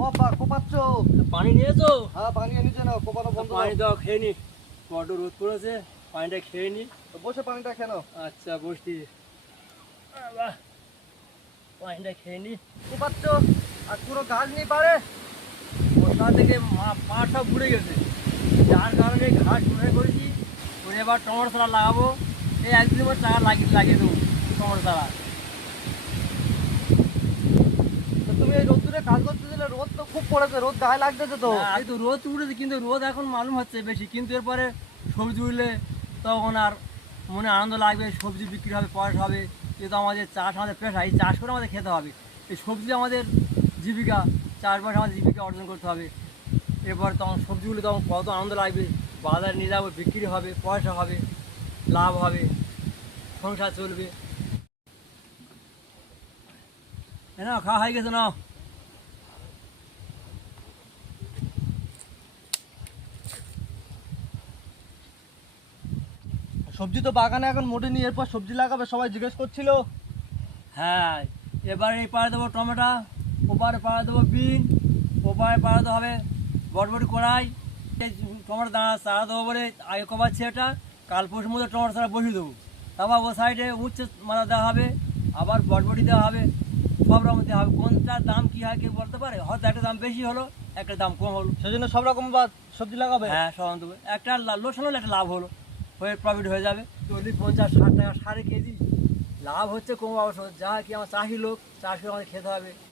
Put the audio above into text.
বাবা কোপাচ্ছ? পানি নিয়েছো? হ্যাঁ পানি এনেছে না, কোপানো বন্ধ পানি করো। দাও, খেয়ে নি। বড্ড রোদ পড়েছে, পানিটা খেয়ে নি। বসে পানিটা কেন? আচ্ছা বসছি। বাহ, পানিটা খেয়ে নি। কোপাচ্ছ আর পুরো গাছ নেই পারে। বর্ষা থেকে পাট সব ঘুরে গেছে, যার কারণে ঘাস ঘুরে করেছি। করে এবার টমেটো চারা লাগাবো। এই একদিনের মধ্যে চারা লাগিয়ে দেবো টমেটো চারা। তো তুমি এই রোদ্দুরে কাজ করতে দিলে, রোদ তো খুব পড়েছে, রোদ গায়ে লাগতেছে তো। এই তো রোদ উঠেছে, কিন্তু রোদ এখন মালুম হচ্ছে বেশি, কিন্তু এরপরে সবজি উঠলে তখন আর মনে আনন্দ লাগবে, সবজি বিক্রি হবে, পয়সা হবে। কিন্তু আমাদের চাষ, আমাদের পেশা, এই চাষ করে আমাদের খেতে হবে। এই সবজি আমাদের জীবিকা, চাষবাস আমাদের জীবিকা অর্জন করতে হবে। এরপর তখন সবজিগুলো তখন কত আনন্দ লাগবে, বাজারে নিয়ে যাবো, বিক্রি হবে, পয়সা হবে, লাভ হবে, সংসার চলবে। না খাওয়া হয়ে গেছে না? সবজি তো বাগানে এখন মোটেনি, এরপর সবজি লাগাবে সবাই জিজ্ঞেস করছিল। হ্যাঁ, এবার এই পাড়ে দেবো টমেটো, ওপারে পাড়ে দেবো বিন, ওপারে পাড়ে দেবো হবে বটবটি কড়াই। এই টমেটো দাঁড়া চারা দেবো বলে আগে কমাচ্ছি, এটা কাল পরশুর মধ্যে টমেটো চারা বসিয়ে দেবো। তারপর ও সাইডে উচ্ছে মাথা দেওয়া হবে, আবার বটবটি দেওয়া হবে, সব রকম দেওয়া হবে। কোনটার দাম কী হয় কেউ বলতে পারে? হয়তো একটা দাম বেশি হলো, একটা দাম কম হলো। সেজন্য সব রকম সবজি লাগাবে। হ্যাঁ সব দেবো, একটা লোকসান হলে একটা লাভ হলো, হয়ে প্রফিট হয়ে যাবে। 40, 50, 60 টাকা সারে কেজি লাভ হচ্ছে, কম অবশ্য। যা কি আমার চাষি লোক, চাষ করে আমাদের খেতে হবে।